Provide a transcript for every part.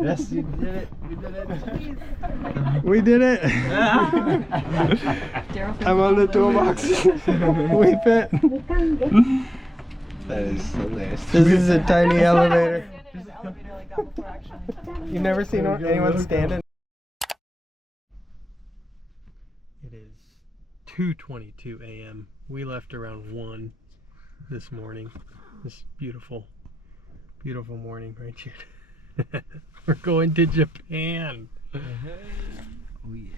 Yes, you did it. We did it. We did it. I'm on the toolbox. We fit. That is hilarious. This is a tiny elevator. You've never seen anyone standing? It is 2:22 a.m. We left around 1 this morning. This beautiful, beautiful morning, right, Jude? We're going to Japan. Oh yeah.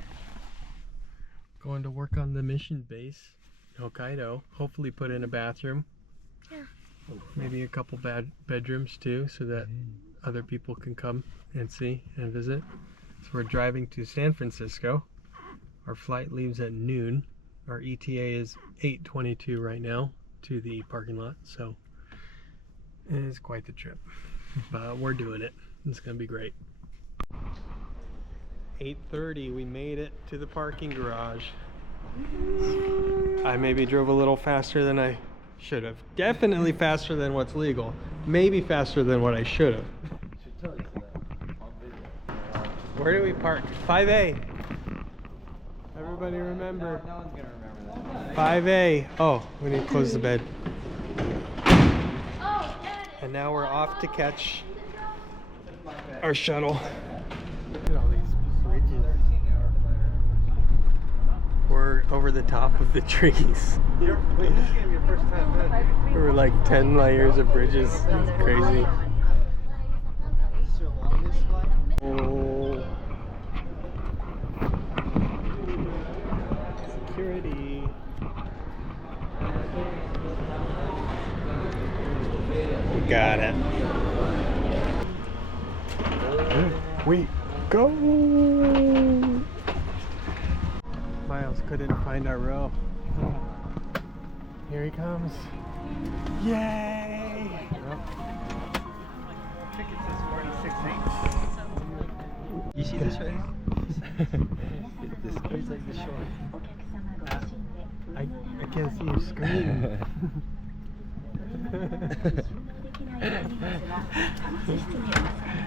Going to work on the mission base in Hokkaido. Hopefully put in a bathroom. Yeah. Maybe a couple bedrooms too, so that other people can come and see and visit. So we're driving to San Francisco. Our flight leaves at noon. Our ETA is 8:22 right now to the parking lot, so it is quite the trip. But we're doing it. It's gonna be great. 8:30, we made it to the parking garage. I maybe drove a little faster than I should have. Definitely faster than what's legal. Maybe faster than what I should have. Where do we park? 5A. Everybody remember. No one's gonna remember that. 5A. Oh, we need to close the bed. And now we're off to catch our shuttle. Look at all these bridges. We're over the top of the trees. Wait, this is gonna be your first time back. There were like 10 layers of bridges. It's crazy. Is this your longest flight? Oh. Security. Got it. Here we go. Miles couldn't find our row. Here he comes. Yay! Ticket says 46.8. You see this right here? This goes like the short. I can't see your screen.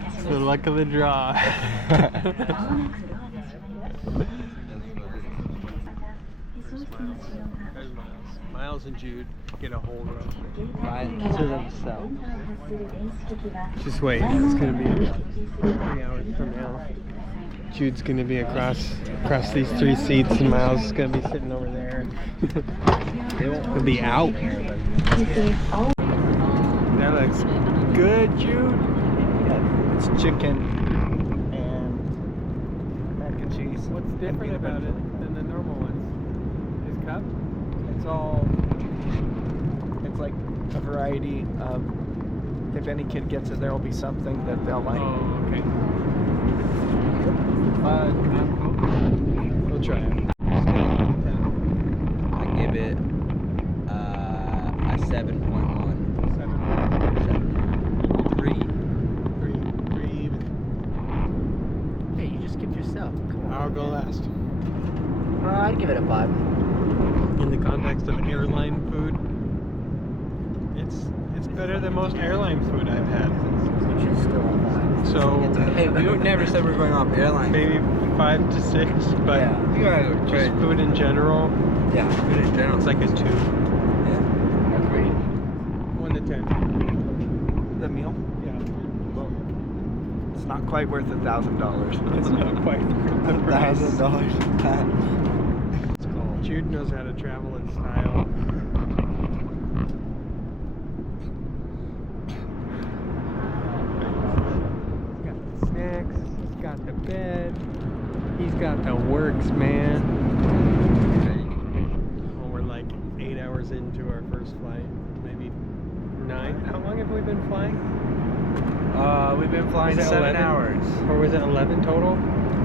It's the luck of the draw. Miles and Jude get a whole row. Right to themselves. Just wait, it's gonna be 3 hours from now. Jude's gonna be across these 3 seats, and Miles is gonna be sitting over there. He'll be out. That looks good, Jude. Yeah, it's chicken and mac and cheese. What's different about it than the normal ones? Is cup? It's like a variety of, if any kid gets it, there will be something that they'll like. Oh, okay. We'll try it. I give it a 7.1. 3 even. Hey, you just give yourself. Come on. I'll go last. I'd give it a 5. In the context of airline food, it's better than most airline food I've had. Which is still a 5. So Hey, we never said we were going off airline. maybe 5 to 6, but Yeah. You gotta just food in general, Yeah, food in general. it's like a 2. Yeah. Agreed. 1 to 10. The meal? Yeah. It's not quite worth $1,000. It's not quite the price. $1,000. Jude knows how to travel in style. He's got the snacks, he's got the bed, he's got the works, man. Well, we're like 8 hours into our first flight, maybe 9. How long have we been flying? We've been flying Was it 7 11? hours. Or was it 11 total?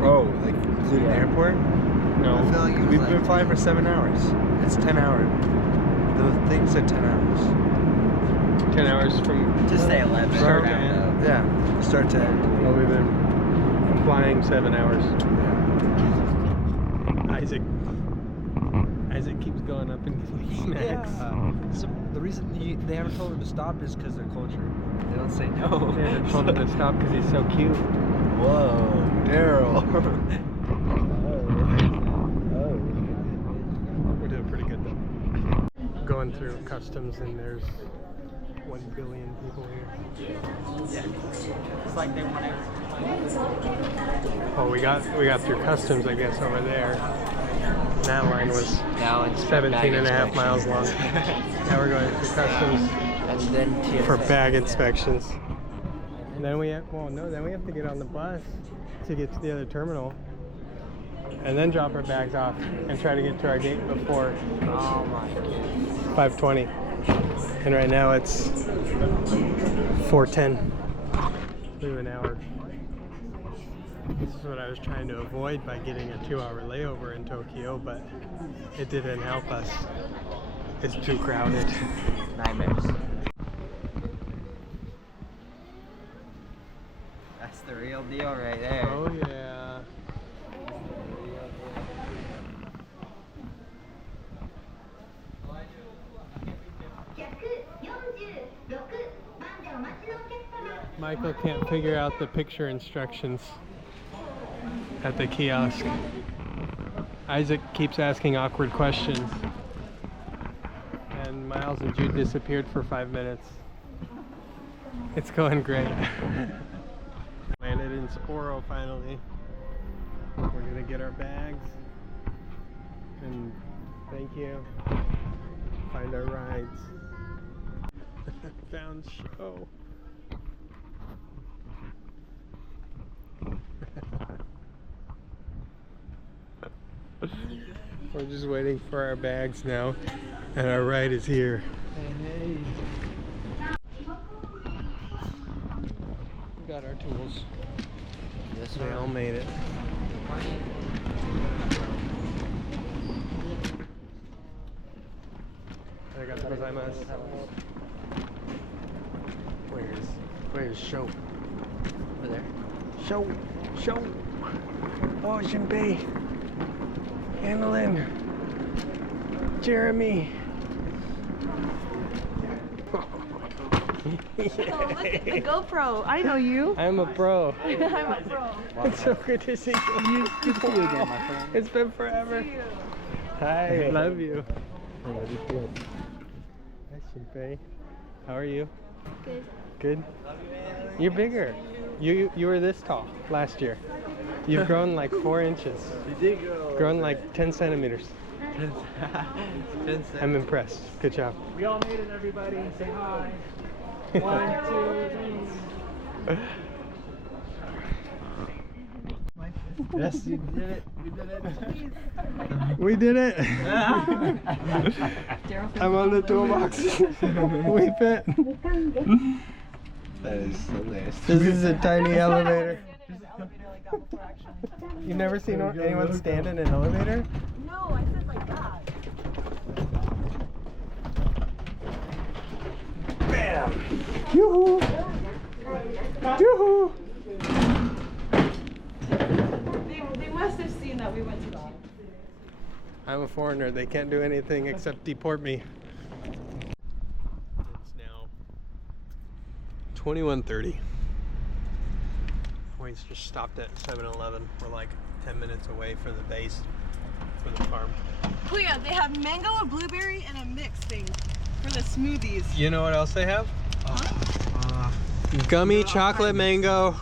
Oh, like including the airport? No. I feel like it was We've like, been flying for 7 hours. It's 10 hours. The thing said 10 hours. 10 hours from just say 11. Start to round end. up. Yeah, start to end. Well, we've been flying 7 hours. Yeah. Isaac Isaac keeps going up and getting snacks. So the reason they haven't told him to stop is because their culture. They don't say no. They haven't told him to stop because he's so cute. Whoa, Daryl. We're doing pretty good though. Going through customs and there's 1 billion people here. Yeah. It's like they want Oh, we got through customs, I guess, over there. And that line was Now it's 17.5 miles long. Now we're going through customs And then TSA. for bag inspections. And then we have, then we have to get on the bus to get to the other terminal. And then drop our bags off and try to get to our gate before Oh my goodness. 5:20. And right now it's 4:10. We have an hour. This is what I was trying to avoid by getting a 2-hour layover in Tokyo, but it didn't help us. It's too crowded. Nightmares. That's the real deal right there. Oh yeah. Michael can't figure out the picture instructions at the kiosk. Isaac keeps asking awkward questions. And Miles and Jude disappeared for 5 minutes. It's going great. Landed in Sapporo finally. We're gonna get our bags. And thank you. Find our rides. Found show. We're just waiting for our bags now, and our ride is here. Hey. We got our tools. Yes, They all made it. Arigatou gozaimasu. Where's show? Over there. Show. Oh, Shinpei. Annalyn. Jeremy. Oh, look at the GoPro. I know you. I'm a pro. I'm a pro. It's so good to see you. Good to see you again, my friend. It's been forever. See you. Hi, love you. Hi, Shinpei. How are you? Good. Good? You're bigger. You were this tall last year. You've grown like 4 inches. You did go. Grown like 10 centimeters. I'm impressed. Good job. We all made it, everybody. Say hi. 1, 2, 3. Yes, you did it. You did it. We did it. I'm on the toolbox. We fit. That is so nasty. This is a tiny elevator. You've never seen anyone stand in an elevator? No, I said like that. Bam! Yoo-hoo! Yoo-hoo! They must have seen that we went to the office. I'm a foreigner. They can't do anything except deport me. It's now 21:30. We just stopped at 7-Eleven. We're like 10 minutes away from the base for the farm. Oh yeah, they have mango, a blueberry, and a mix thing for the smoothies. You know what else they have? Gummy chocolate mango.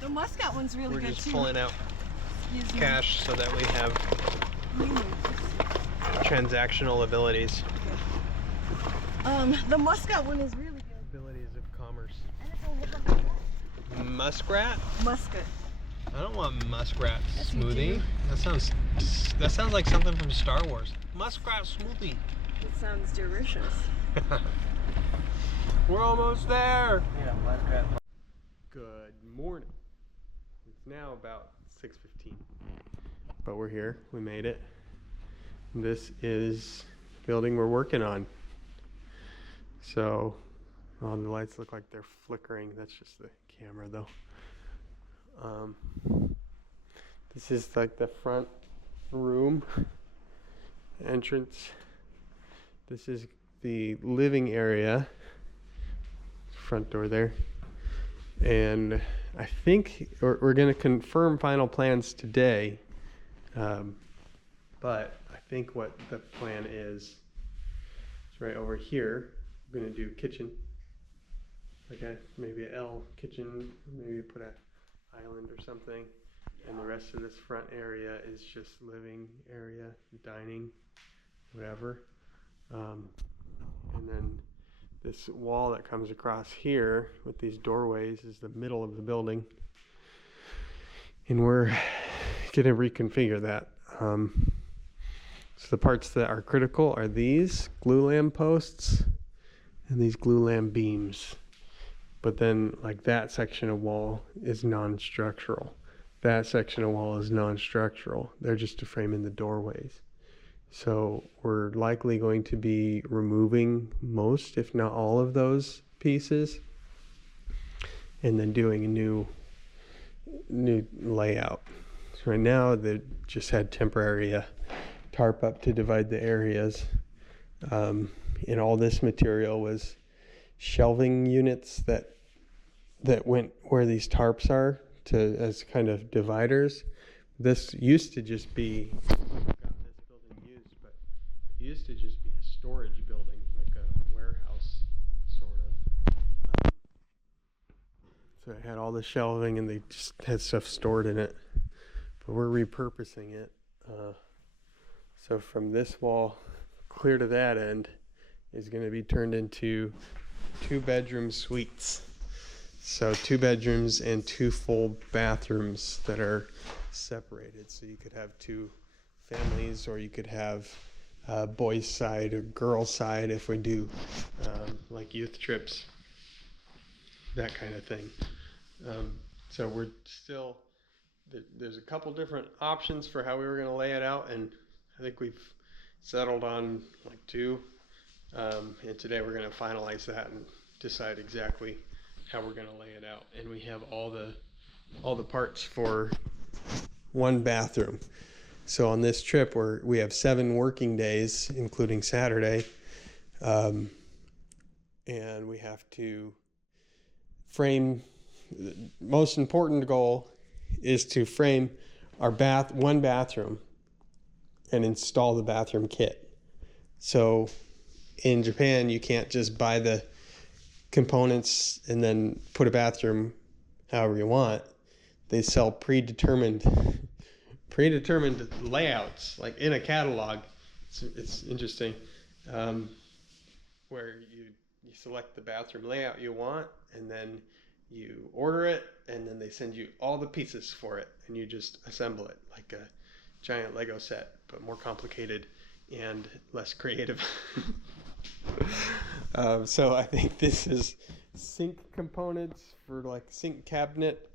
The muscat one's really We're good just too. pulling out Excuse me. cash so that we have transactional abilities. The muscat one is really good. Abilities of commerce. And it's a Muskrat? muscat. I don't want muskrat Yes, you smoothie. do. That sounds like something from Star Wars. Muskrat smoothie. It sounds delicious. We're almost there. Yeah, muskrat. Good morning. It's now about 6:15. But we're here. We made it. This is the building we're working on. So, the lights look like they're flickering. That's just the camera though. This is like the front room. entrance. This is the living area. Front door there. And I think we're going to confirm final plans today. But I think what the plan is right over here. We're going to do kitchen. Okay, maybe an L kitchen, maybe put an island or something. And the rest of this front area is just living area, dining, whatever. And then this wall that comes across here with these doorways is the middle of the building. And we're going to reconfigure that. So the parts that are critical are these glulam posts and these glulam beams. But then like that section of wall is non-structural. That section of wall is non-structural. They're just to frame in the doorways. So we're likely going to be removing most, if not all of those pieces, and then doing a new layout. So right now they just had temporary tarp up to divide the areas. And all this material was shelving units that went where these tarps are as kind of dividers. This used to just be, it used to just be a storage building, like a warehouse, sort of. So it had all the shelving and they just had stuff stored in it. But we're repurposing it. So from this wall clear to that end is going to be turned into 2-bedroom suites. So 2 bedrooms and 2 full bathrooms that are separated. So you could have 2 families, or you could have boys side or girls side if we do like youth trips, that kind of thing. So we're still, there's a couple different options for how we were going to lay it out, and I think we've settled on like 2, and today we're going to finalize that and decide exactly how we're going to lay it out. And we have all the parts for 1 bathroom. So on this trip we have 7 working days, including Saturday, and we have to frame. The most important goal is to frame our 1 bathroom and install the bathroom kit. So in Japan, you can't just buy the components and then put a bathroom however you want. They sell predetermined layouts, like in a catalog. It's interesting, where you select the bathroom layout you want, and then you order it, and then they send you all the pieces for it, and you just assemble it like a giant Lego set, but more complicated and less creative. So I think this is sink components for like sink cabinet.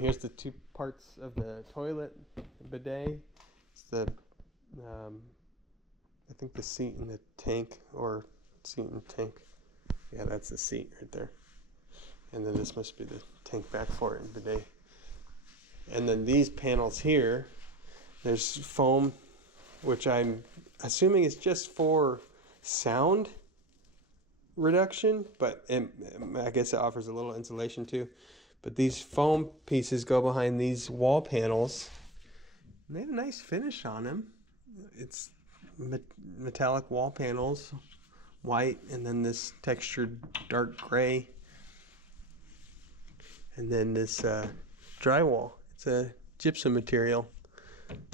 Here's the 2 parts of the toilet bidet. It's the I think the seat in the tank, or seat in the tank. Yeah, that's the seat right there. And then this must be the tank back for it in bidet. And then these panels here, there's foam, which I'm assuming is just for sound reduction, but I guess it offers a little insulation too. But these foam pieces go behind these wall panels, and they have a nice finish on them. It's metallic wall panels, white, and then this textured dark gray, and then this drywall. It's a gypsum material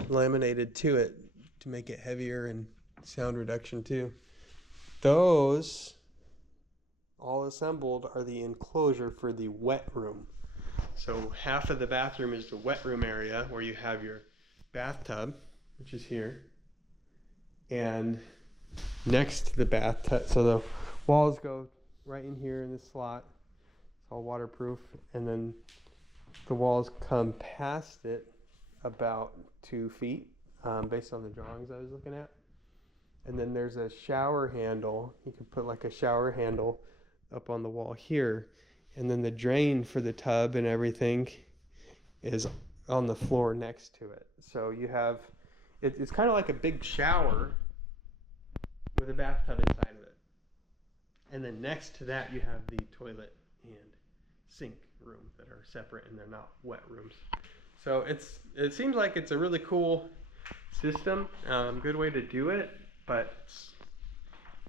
laminated to it to make it heavier and sound reduction too. Those all assembled are the enclosure for the wet room. So half of the bathroom is the wet room area, where you have your bathtub, which is here, and next to the bathtub, so the walls go right in here in this slot. It's all waterproof, and then the walls come past it about 2 feet, based on the drawings I was looking at. And then there's a shower handle. You can put like a shower handle up on the wall here, and then the drain for the tub and everything is on the floor next to it. So you have, it's kind of like a big shower, with a bathtub inside of it. And then next to that you have the toilet and sink room that are separate, and they're not wet rooms. So it seems like it's a really cool system, good way to do it, but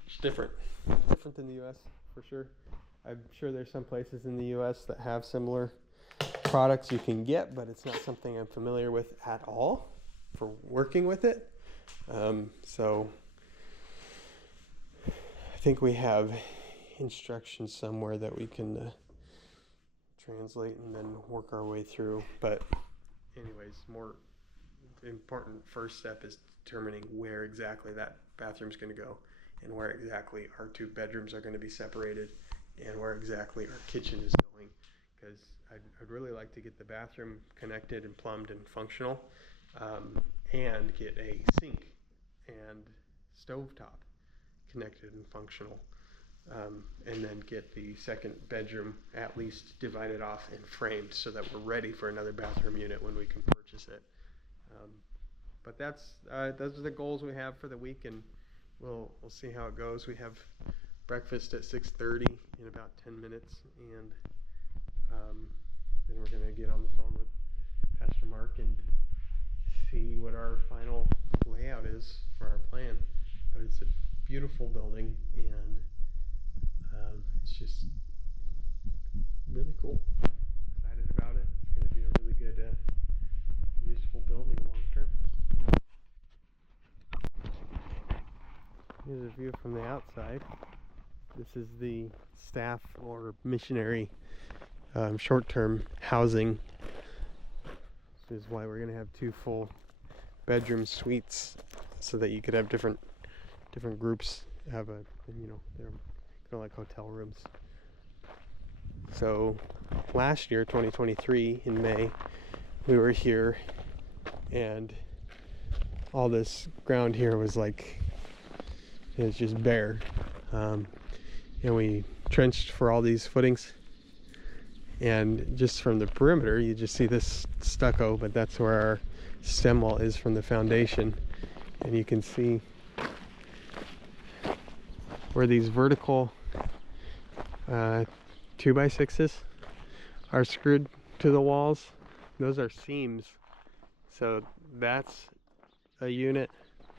it's different than the US for sure. I'm sure there's some places in the US that have similar products you can get, but it's not something I'm familiar with at all for working with it. So I think we have instructions somewhere that we can translate and then work our way through. But anyways, more important first step is determining where exactly that bathroom's going to go, and where exactly our 2 bedrooms are going to be separated, and where exactly our kitchen is going, because I'd really like to get the bathroom connected and plumbed and functional, and get a sink and stovetop connected and functional, and then get the second bedroom at least divided off and framed so that we're ready for another bathroom unit when we can purchase it. But those are the goals we have for the week, and we'll see how it goes. We have breakfast at 6:30 in about 10 minutes, and then we're going to get on the phone with Pastor Mark and see what our final layout is for our plan. But it's a beautiful building, and it's just really cool. Excited about it. It's going to be a really good, useful building long term. Here's a view from the outside. This is the staff or missionary short-term housing. This is why we're going to have 2 full bedroom suites, so that you could have different groups have they're kind of like hotel rooms. So last year, 2023, in May, we were here, and all this ground here was like, it's just bare, and we trenched for all these footings, and just from the perimeter you just see this stucco, but that's where our stem wall is from the foundation, and you can see where these vertical 2x6s are screwed to the walls. Those are seams, so that's a unit,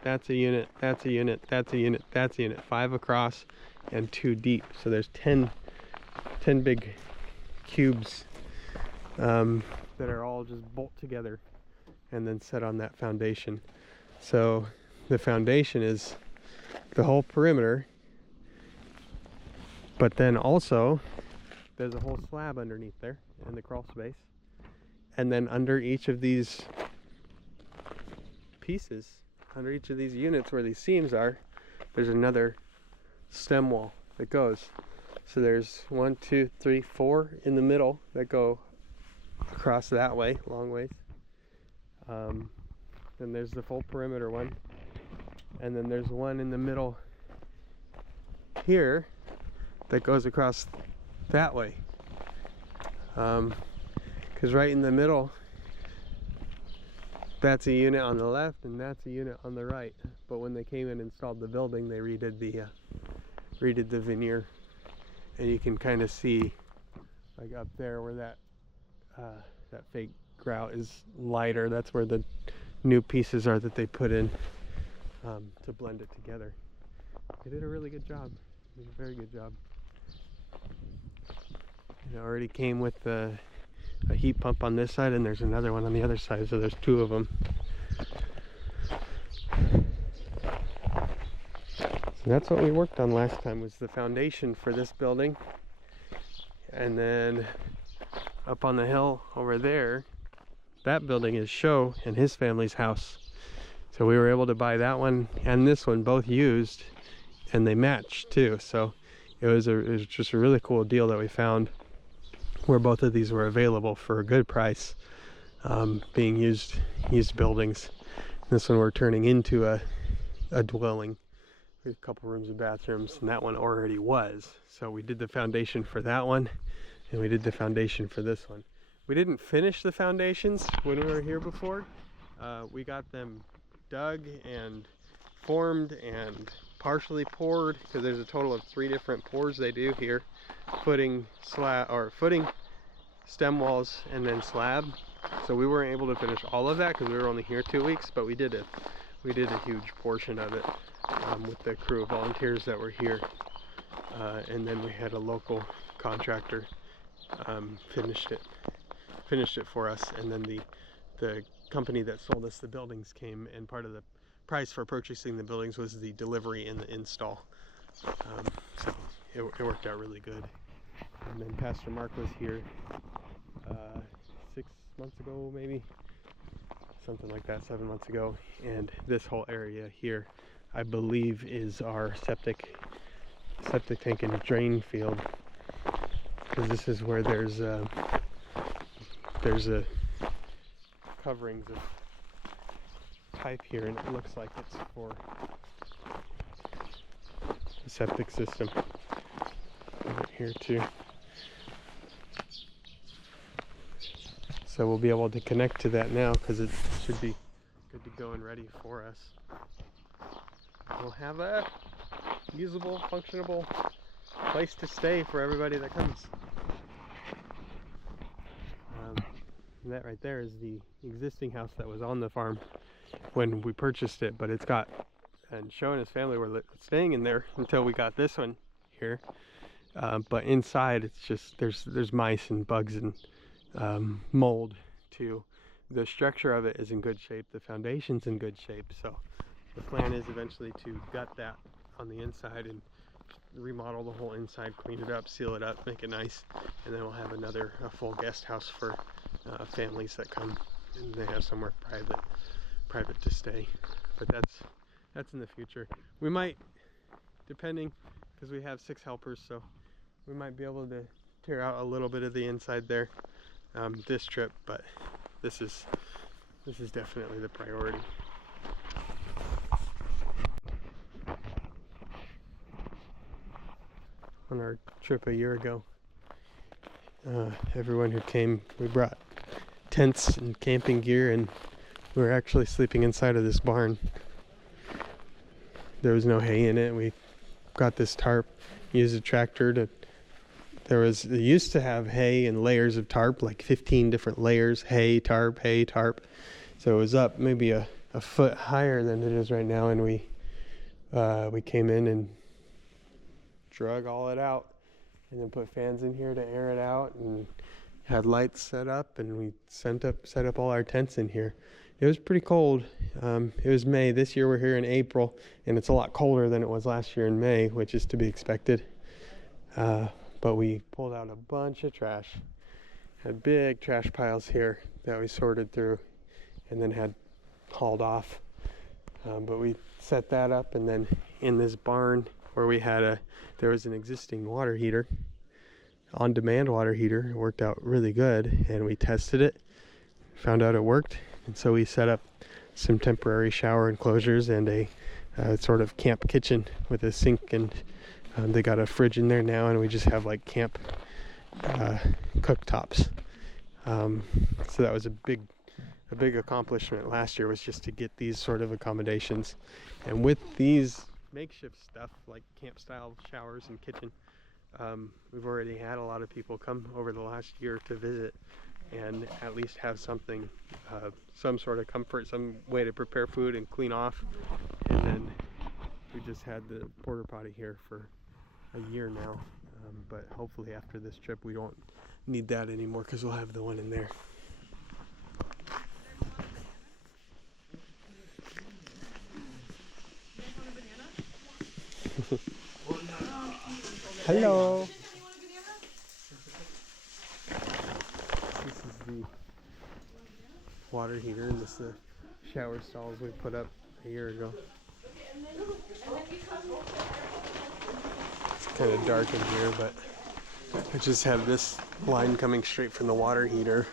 that's a unit, that's a unit, that's a unit, that's a unit, 5 across and 2 deep. So there's 10 big cubes that are all just bolt together and then set on that foundation. So the foundation is the whole perimeter, but then also there's a whole slab underneath there in the crawl space, and then under each of these pieces, under each of these units where these seams are, there's another stem wall that goes. So there's 1, 2, 3, 4 in the middle that go across that way, long ways. Then there's the full perimeter one, and then there's one in the middle here that goes across that way. Because right in the middle, that's a unit on the left and that's a unit on the right. But when they came and installed the building, they redid the veneer, and you can kind of see, like up there where that fake grout is lighter. That's where the new pieces are that they put in to blend it together. They did a really good job. They did a very good job. It already came with a heat pump on this side, and there's another one on the other side, so there's 2 of them. So that's what we worked on last time, was the foundation for this building. And then up on the hill over there, that building is Sho and his family's house. So we were able to buy that one and this one both used, and they matched too. So it was just a really cool deal that we found, where both of these were available for a good price, being used buildings. This one we're turning into a dwelling with a couple rooms and bathrooms, and that one already was. So we did the foundation for that one, and we did the foundation for this one. We didn't finish the foundations when we were here before. We got them dug and formed and partially poured, because there's a total of 3 different pours they do here. Footing, stem walls, and then slab. So we weren't able to finish all of that because we were only here 2 weeks, but we did a huge portion of it with the crew of volunteers that were here. And then we had a local contractor finished it for us, and then the company that sold us the buildings came, and part of the price for purchasing the buildings was the delivery and the install. So it worked out really good. And then Pastor Mark was here 6 months ago, maybe something like that, 7 months ago, and this whole area here, I believe, is our septic tank and drain field, because this is where there's a coverings of pipe here, and it looks like it's for the septic system right here too. So we'll be able to connect to that now, because it should be good to go and ready for us. We'll have a usable, functionable place to stay for everybody that comes. And that right there is the existing house that was on the farm when we purchased it, but it's got, and Joe and his family were staying in there until we got this one here. But inside, it's just there's mice and bugs and mold too. The structure of it is in good shape, the foundation's in good shape, so the plan is eventually to gut that on the inside and remodel the whole inside, clean it up, seal it up, make it nice, and then we'll have a full guest house for families that come, and they have somewhere private to stay. But that's in the future. We might, depending, because we have 6 helpers, so we might be able to tear out a little bit of the inside there this trip, but this is definitely the priority. On our trip a year ago, everyone who came, we brought tents and camping gear, and we were actually sleeping inside of this barn. There was no hay in it. We got this tarp, used a tractor to, they used to have hay and layers of tarp, like 15 different layers, hay, tarp. So it was up maybe a foot higher than it is right now, and we came in and drug all it out, and then put fans in here to air it out, and had lights set up, and we set up all our tents in here. It was pretty cold. It was May. This year we're here in April, and it's a lot colder than it was last year in May, which is to be expected. But we pulled out a bunch of trash. Had big trash piles here that we sorted through and then had hauled off. But we set that up, and then in this barn where there was an existing water heater, on-demand water heater. It worked out really good, and we tested it, found out it worked, and so we set up some temporary shower enclosures and a sort of camp kitchen with a sink, and they got a fridge in there now, and we just have like camp cooktops. So that was a big accomplishment last year, was just to get these sort of accommodations. And with these makeshift stuff like camp style showers and kitchen, we've already had a lot of people come over the last year to visit and at least have something, some sort of comfort, some way to prepare food and clean off. And then we just had the porta potty here for a year now, but hopefully after this trip we won't need that anymore, because we'll have the one in there. Hello. This is the water heater, and this is the shower stalls we put up a year ago. It's kind of dark in here, but I just have this line coming straight from the water heater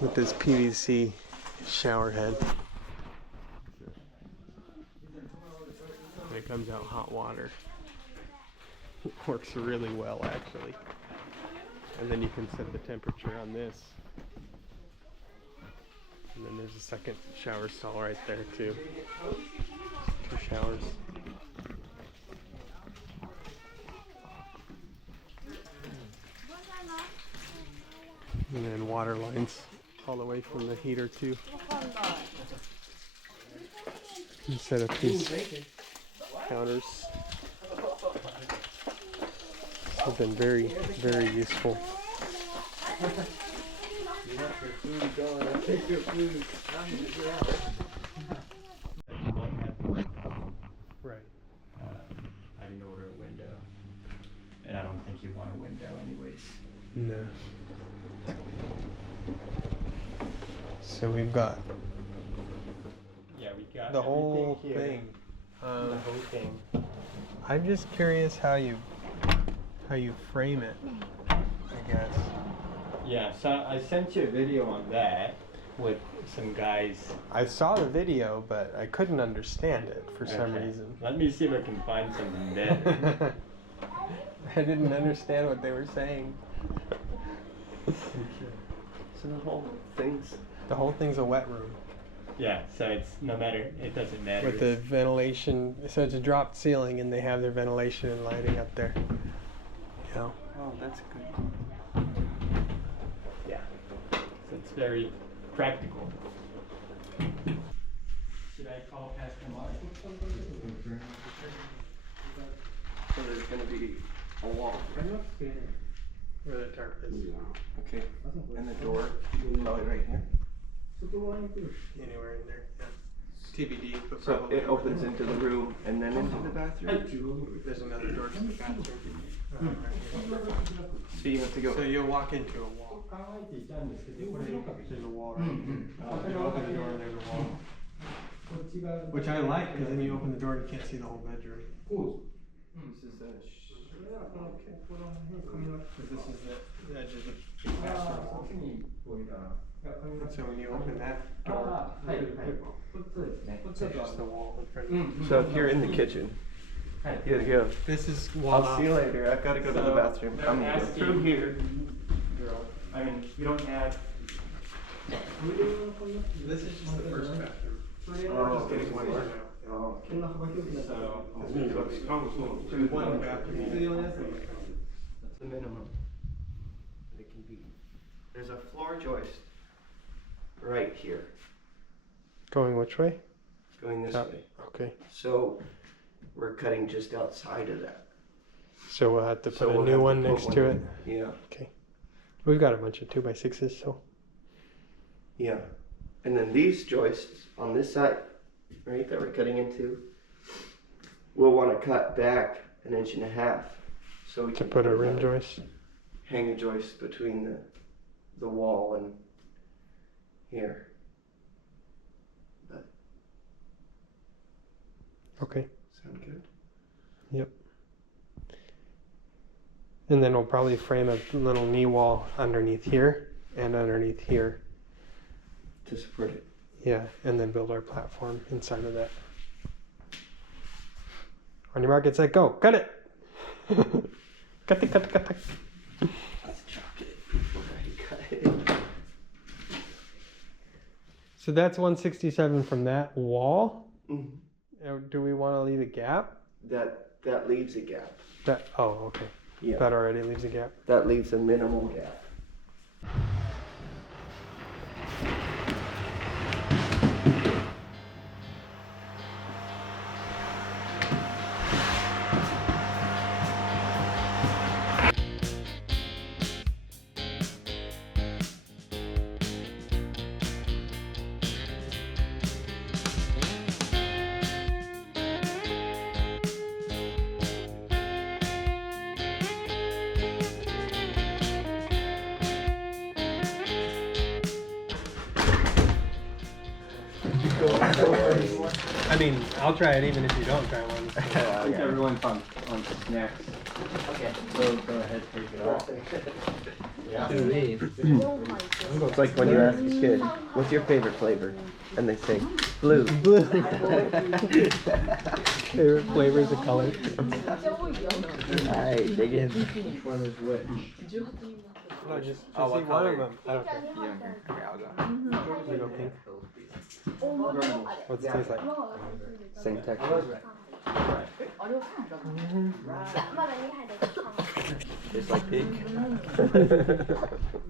with this PVC shower head. And it comes out hot water. It works really well, actually. And then you can set the temperature on this. And then there's a second shower stall right there too. 2 showers. And then water lines all the way from the heater too. You set up these counters. This has been very, very useful. Right. I didn't order a window, and I don't think you want a window anyways. No. So we've got Yeah, we got the whole everything here. thing. The whole thing. I'm just curious how you frame it, I guess. Yeah, so I sent you a video on that with some guys. I saw the video, but I couldn't understand it for some Okay. reason. Let me see if I can find something better. I didn't understand what they were saying. So the whole thing's a wet room yeah, so it's no matter, it doesn't matter. with the ventilation. So it's a dropped ceiling, and they have their ventilation and lighting up there. You know. Oh, that's good. Yeah. So it's very practical. Should I call Pastor Mark? So there's going to be a wall. Where the tarp is. Okay. And the door, probably right here. Anywhere in there. Yeah. TBD, but So probably. it opens into the room and then into the bathroom. There's another door to the bathroom. So you have to go. So you'll walk into a wall. There's a wall right there. You open the door and there's a wall. Which I like, because then you open the door and you can't see the whole bedroom. This is a Because this is the edge of the big bathroom. So when you open that door, it's just the wall in front of you. So if you're in the kitchen, you gotta go. This is walled I'll off. see you later. I've got to go to the bathroom. I'm gonna go through here. I mean, you don't have. This is just the first bathroom. Oh, Just getting one more now. Oh. There's one bathroom. That's the minimum that it can be. There's a floor joist right here, Going which way? going this Up. way. Okay. So we're cutting just outside of that. So we'll have to put So a we'll new have to one put next one to in. it. Yeah, Okay. We've got a bunch of 2x6s, so. yeah. And then these joists on this side, right, that we're cutting into, we'll want to cut back 1.5 inches. So we To can put a rim another joist. Hang joist between the wall and here. Okay. Sound good? Yep. And then we'll probably frame a little knee wall underneath here and underneath here. To support it. Yeah, and then build our platform inside of that. On your mark, get set, go. Cut it! Cut it, cut it, cut it. Let's chop it before I cut it. So that's 167 from that wall. Mhm. Do we want to leave a gap? That leaves a gap. That, oh, okay. Yeah. That already leaves a gap. That leaves a minimal gap. I mean, I'll try it even if you don't try one. I think everyone's on snacks. Okay. So go ahead, take it off. Yeah. It's like when you ask a kid, what's your favorite flavor? And they say, blue. Blue. Favorite flavors of color. Alright, dig in. Which one is which? No, just Oh, what eat one of color? them. I don't care. Okay, I'll go. You go pink. What's it taste like? Same texture. Tastes like pig.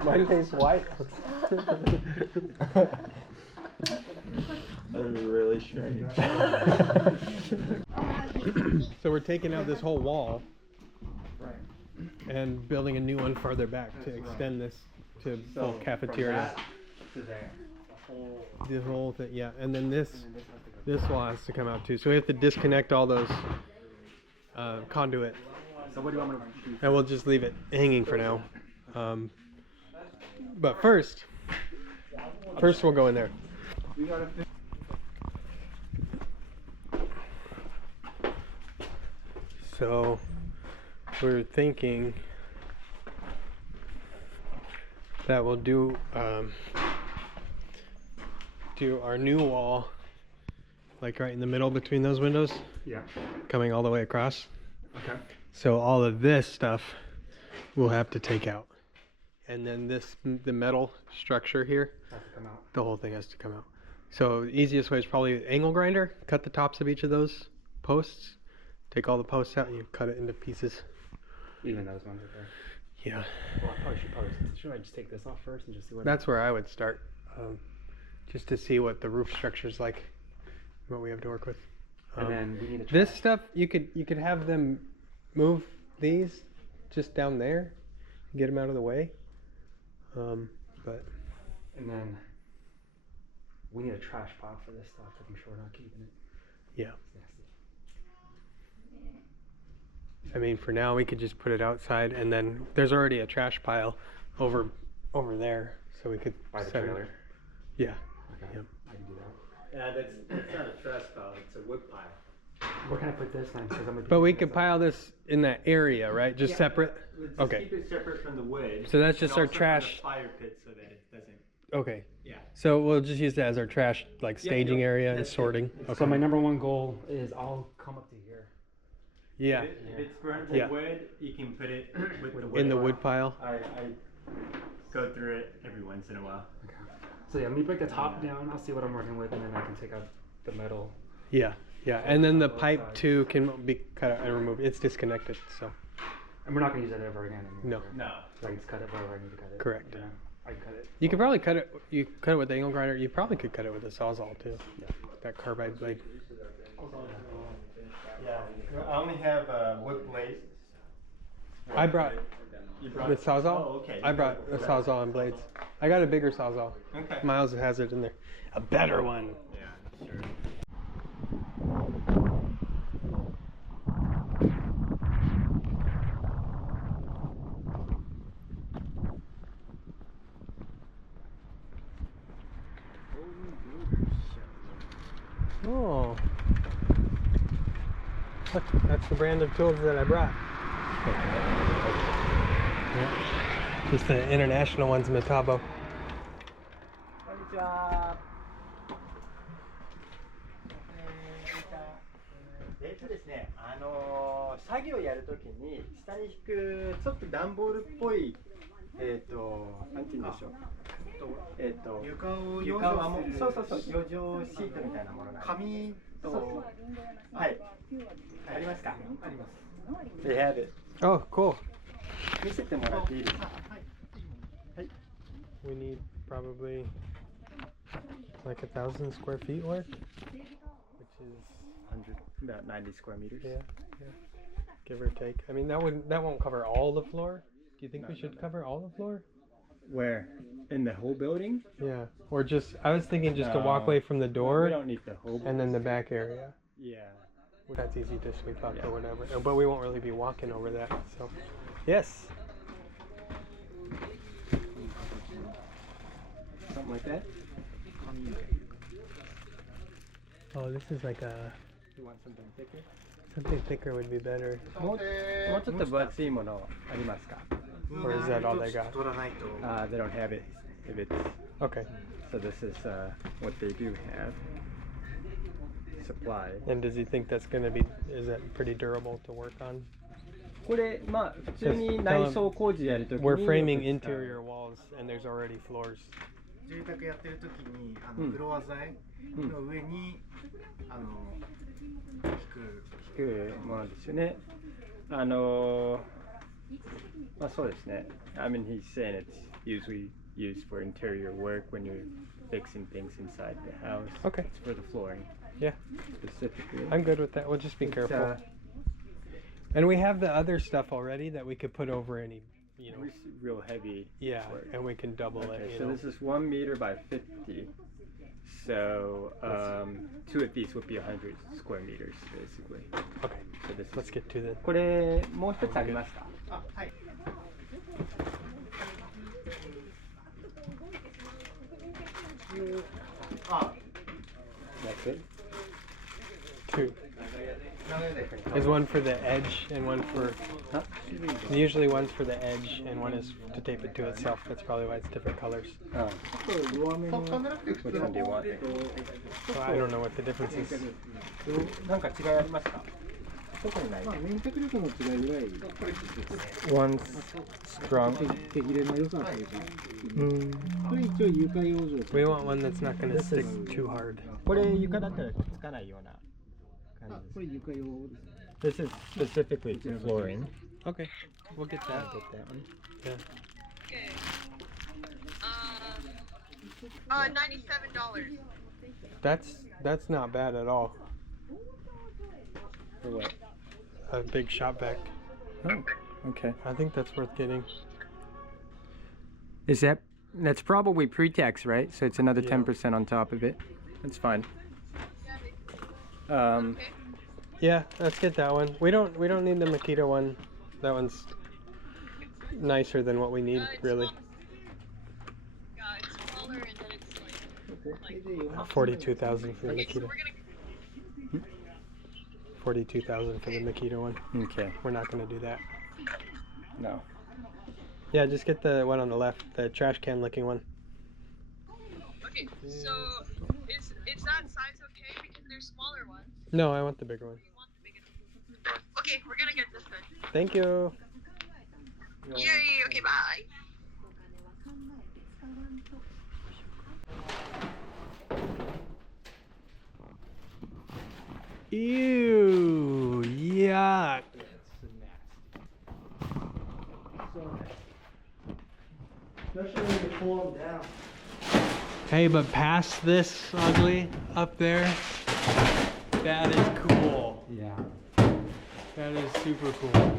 Mine tastes white. That is really strange. So we're taking out this whole wall and building a new one farther back to extend this to full cafeteria. The whole thing, yeah. And then this wall has to come out too. So we have to disconnect all those conduit. So what do you want me to do? And we'll just leave it hanging for now. But first we'll go in there. So we're thinking that we'll do our new wall like right in the middle between those windows. Yeah. Coming all the way across. Okay. So all of this stuff we'll have to take out. And then the metal structure here, Has to come out. the whole thing has to come out. So the easiest way is probably angle grinder, cut the tops of each of those posts, take all the posts out and you cut it into pieces. Even those ones are there. Yeah. Well, I probably should should I just take this off first and just see what? That's where I would start, just to see what the roof structure's like, what we have to work with. And then we need to. This stuff you could have them move these just down there, get them out of the way. But And then we need a trash pile for this stuff because I'm sure we're not keeping it. yeah, It's nasty. I mean for now we could just put it outside, and then there's already a trash pile over there, so we could By the set it- trailer. Yeah. Okay. Yep. I can do that. Yeah, that's not a trash pile, it's a wood pile. Where can I put this then? 'Cause I'm gonna But we do could this pile this in that area, right? Just Yeah, separate. Let's just Okay. keep it separate from the wood. So that's just and our also from trash. the fire pit so that it doesn't. Okay. Yeah. So we'll just use that as our trash, like Yeah, staging yeah, area and that's good. sorting. up. Okay. So my number one goal is I'll come up to here. Yeah. If it's burnt Yeah. wood, you can put it with the wood. In the wood pile. I go through it every once in a while. Okay. So yeah, let me break the top down. I'll see what I'm working with, and then I can take out the metal. Yeah. Yeah. And then the pipe too can be cut out and removed. It's disconnected. So And we're not gonna use that ever again. Anymore, No. right? No. So I can just cut it wherever I need to cut it. Correct. Yeah. I can cut it. you could probably cut it. You cut it with the angle grinder. You probably could cut it with a sawzall too. Yeah. That carbide blade. Yeah. I only have wood blades. I brought You brought the sawzall. Oh, okay. I brought a sawzall and blades. I got a bigger sawzall. Okay. Miles has it in there. A better one. Yeah, sure. Oh. Look, that's the brand of tools that I brought. Yeah. Just the international ones, Metabo. こんにちは。ですね、作業やるときに下に引くちょっと段ボールっぽいなんて言うんでしょう。床はもうそう余剰シートみたいなものが紙とはいありますか？あります。They have it. Oh, cool. 見せてもらっていいですか？はい。 We need probably like 1,000 square feet worth, which is about 90 square meters. yeah, give or take. I mean, that won't cover all the floor. Do you think we should cover all the floor? Where? In the whole building? Yeah, or just I was thinking just a No. walkway from the We door don't need the whole. and then the back area. Yeah. That's easy to sweep up Yeah. or whatever. But we won't really be walking over that. So, yes. Something like that. Oh, this is like a You want something thicker? something thicker would be better. もうちょっと分厚いものありますか？ Or is that all they got? They don't have it. If it's Okay. so, this is what they do have. Supply. And does he think that's gonna be? Is that pretty durable to work on? これまあ普通に内装工事やるときに We're framing interior walls, and there's already floors. 住宅やってる時にうんフロア材の上に引くものですよね。まあそうですね。I mean, he's saying it's usually used for interior work when you're fixing things inside the house. Okay. It's for the flooring. Yeah. Specifically. I'm good with that. We'll just be careful. And we have the other stuff already that we could put over any, you know. Real heavy. Yeah, work. and we can double it. Okay, You so know. this is 1 meter by 50. So 2 of these would be 100 square meters, basically. Okay. So this Let's get to the. これもう一つありますか？はい。That's it. 2. There's one for the edge and one for. Huh? Usually one's for the edge and one is to tape it to itself. That's probably why it's different colors. Oh. Which one do you want? So I don't know what the difference is. なんか違いありますか？特にない。粘着力の違いぐらい。 One's strong. 手切れの良さというか。これ一応床養生。 We want one that's not going to stick too hard. これ床だったらくっつかないような感じこれ床用ですね。です。This is specifically for flooring. Okay. We'll get that. Get that one. Yeah. Okay. $97. That's not bad at all. For what? A big shop vac. Oh, okay. I think that's worth getting. That's probably pre-tax, right? So it's another Yeah. 10% on top of it. That's fine. Yeah, let's get that one. We don't need the Makita one. That one's nicer than what we need, really. Yeah, it's smaller and then it's like 42,000 for the okay, so Makita. we're gonna 42,000 for the Makita one. Okay. We're not going to do that. No. Yeah, just get the one on the left, the trash can looking one. okay, so is that size okay? Because there's smaller ones. No, I want the bigger one. We want the bigger one. Okay, we're gonna get this then. Thank you. Yay, okay, bye. Ew, yuck. Especially when you pull them down. Hey, but past this ugly up there, that is cool. Yeah. That is super cool.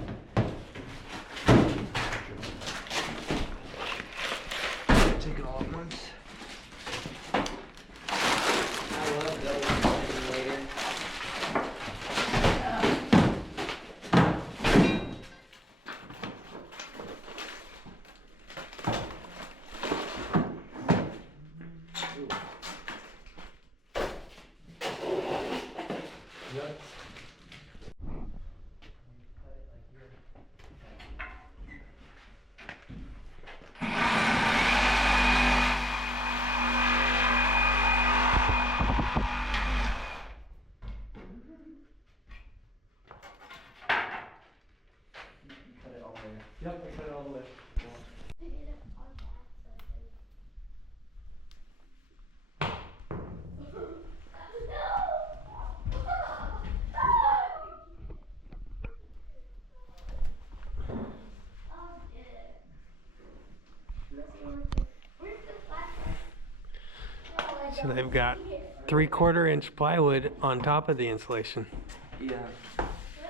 Take it all at once. I love those later. Yep, I cut it all the way. So they've got 3/4 inch plywood on top of the insulation. Yeah,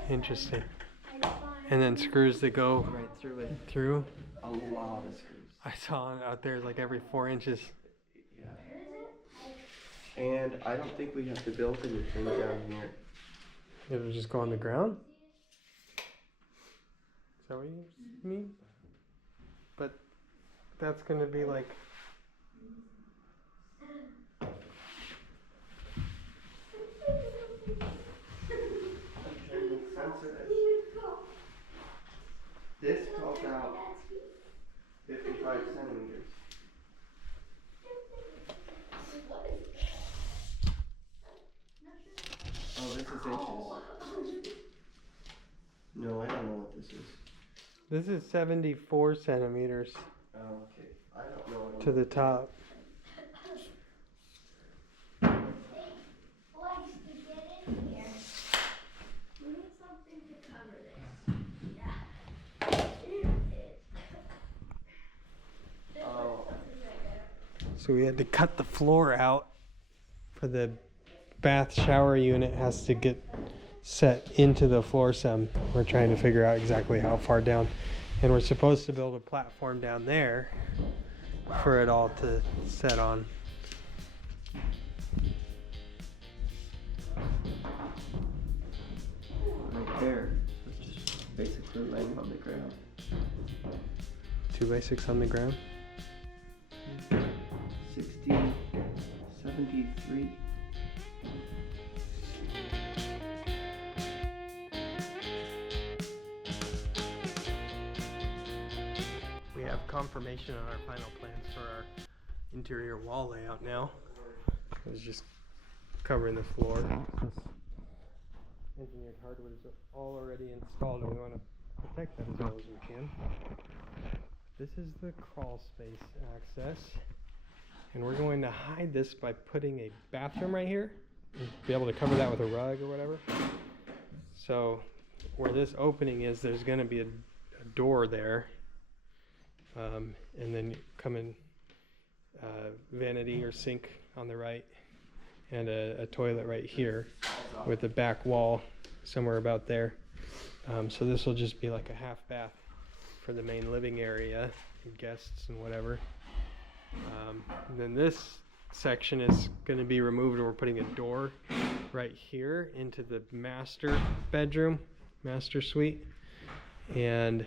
Interesting. And then screws that go right through it. through. A lot of screws. I saw out there like every 4 inches. Yeah. And I don't think we have to build anything down here. It would just go on the ground? Is that what you mean? But that's gonna be like. This calls out 55 centimeters. Oh, this is inches. No, I don't know what this is. This is 74 centimeters Oh, okay. I don't know. to the top. So we had to cut the floor out for the bath shower unit. Has to get set into the floor some. We're trying to figure out exactly how far down. And we're supposed to build a platform down there for it all to set on. Right there, it's just basically laying on the ground. 2x6 on the ground. 1673. We have confirmation on our final plans for our interior wall layout now. It was just covering the floor. Engineered hardwood is all already installed, and we want to protect that as well as we can. This is the crawl space access, and we're going to hide this by putting a bathroom right here and be able to cover that with a rug or whatever. So where this opening is, there's going to be a door there, and then you come in vanity or sink on the right, and a toilet right here with a back wall somewhere about there. So this will just be like a half bath for the main living area and guests and whatever. And then this section is going to be removed, and we're putting a door right here into the master bedroom, master suite. And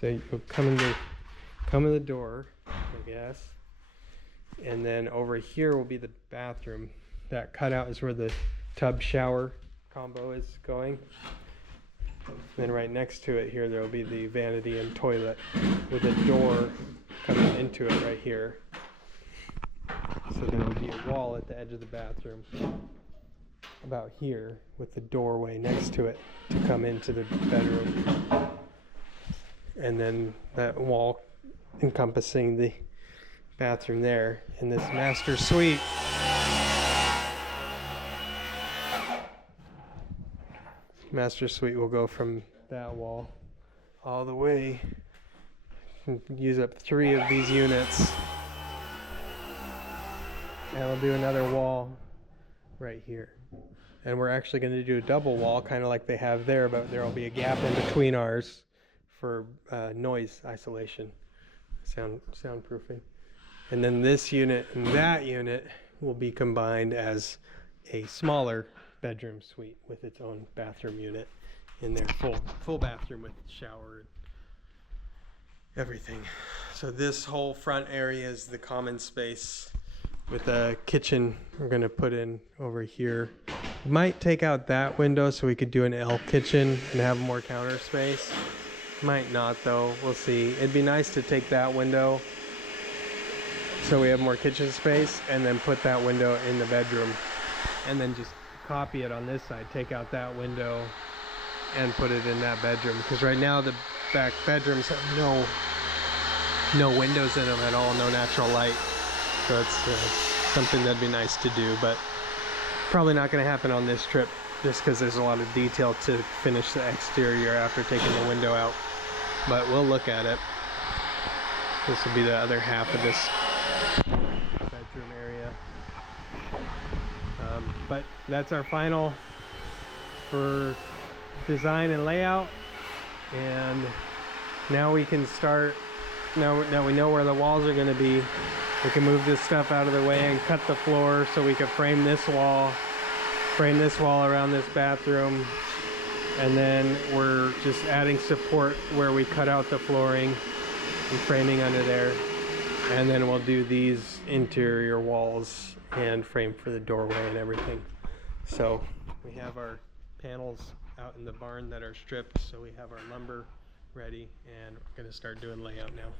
so you'll come in the door, I guess. And then over here will be the bathroom. That cutout is where the tub shower combo is going. Then right next to it here, there will be the vanity and toilet with a door coming into it right here. So there will be a wall at the edge of the bathroom about here with the doorway next to it to come into the bedroom. And then that wall encompassing the bathroom there. And this master suite will go from that wall all the way and use up 3 of these units, and we'll do another wall right here. And we're actually going to do a double wall, kind of like they have there, but there will be a gap in between ours for noise isolation, soundproofing. And then this unit and that unit will be combined as a smaller bedroom suite with its own bathroom unit in there, full bathroom with shower and everything. So this whole front area is the common space with a kitchen we're going to put in over here. Might take out that window so we could do an L kitchen and have more counter space. Might not though, we'll see. It'd be nice to take that window so we have more kitchen space, and then put that window in the bedroom, and then just copy it on this side, take out that window and put it in that bedroom, because right now the back bedrooms have no windows in them at all, no natural light. So it's something that'd be nice to do, but probably not going to happen on this trip, just because there's a lot of detail to finish the exterior after taking the window out. But we'll look at it. This will be the other half of this bedroom area. But that's our final for design and layout. And now we can start, now that we know where the walls are going to be, we can move this stuff out of the way and cut the floor so we can frame this wall around this bathroom. And then we're just adding support where we cut out the flooring and framing under there. And then we'll do these interior walls and frame for the doorway and everything. So we have our panels out in the barn that are stripped, so we have our lumber ready, and we're going to start doing layout now.